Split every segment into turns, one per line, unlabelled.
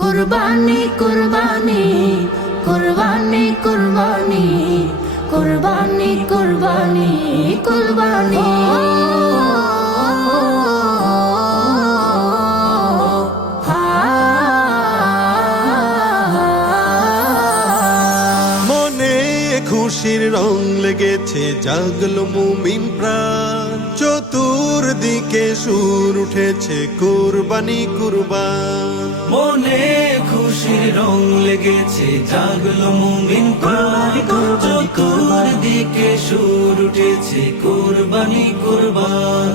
কুরবানি কুরবানি কুরবানি কুরবানি কুরবানি কুরবানি কুরবানি।
মনে খুশির রং লেগেছে জাগলো মুমিন প্রাণ। চতুর্দিকে সুর উঠেছে কুরবানি কুরবান।
মনে খুশির রং লেগেছে জাগলো মুমিন প্রাণ। দিকে সুর উঠেছে কোরবানি কোরবান।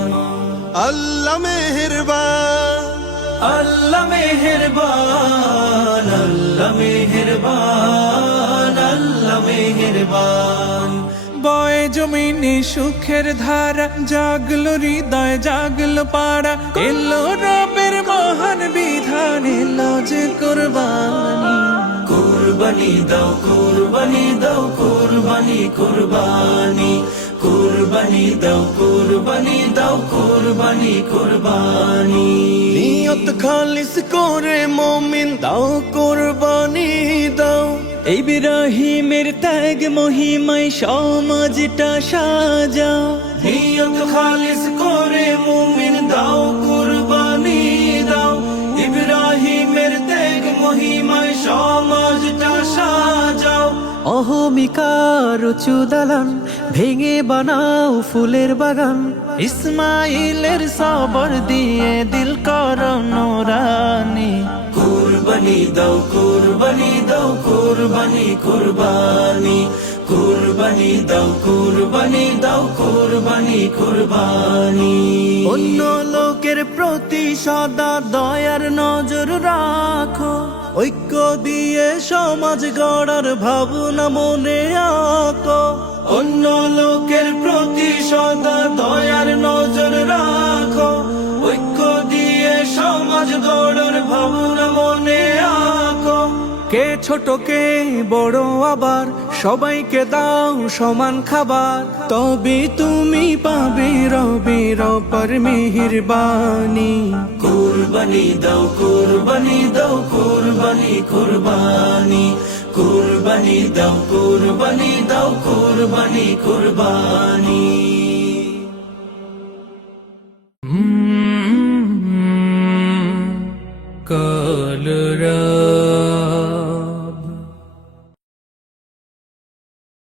আল্লাহ মেহেরবান।
আল্লাহ মেহেরবান আল্লাহ মেহেরবান আল্লাহ মেহেরবান।
বয় জমিনে সুখের ধারা জাগলো হৃদয় জাগলো পাড়া। এলো রবের মহান বিধান এলো যে কোরবানি।
কুরবানি দাও কুরবানি দাও কুরবানি কুরবানি। কুরবানি দাও কুরবানি দাও কুরবানি কুরবানি।
নিয়ত খালিস করে মমিন দাও কুরবানি দাও।
ইব্রাহিমের ত্যাগ মহিমায় সমাজটা সাজাও
নিয়ত খালিস করে মুমিন দাও কুরবানি দাও। ইব্রাহিমের ত্যাগ মহিমায় সমাজটা সাজাও।
অহমিকার উঁচু দালান ভেঙে বানাও ফুলের বাগান। ইসমাইলের সবর দিয়ে দিল কর নোরানি
কুরবানি দাও কুরবানি দাও, কুরবানি কুরবানি কুরবানি দাও কুরবানি দাও, কুরবানি কুরবানি।
অন্য লোকের প্রতি সদা দয়ার নজর রাখো। ঐক্য দিয়ে সমাজ গড়ার ভাবনা মনে আঁকো।
অন্য লোকের প্রতি সদা দয়ার নজর রাখো। ঐক্য দিয়ে সমাজ গড়ার ভাবনা
ছোটকে বড় আবার সবাইকে দাও সমান খাবার। তবে তুমি পাবে রবে রপর বাণী
কুরবানি দাও কুরবানি দাও কুরবানি কুরবানি। কুরবানি দাও কুরবানি দাও কুরবানি কুরবানি। কালরা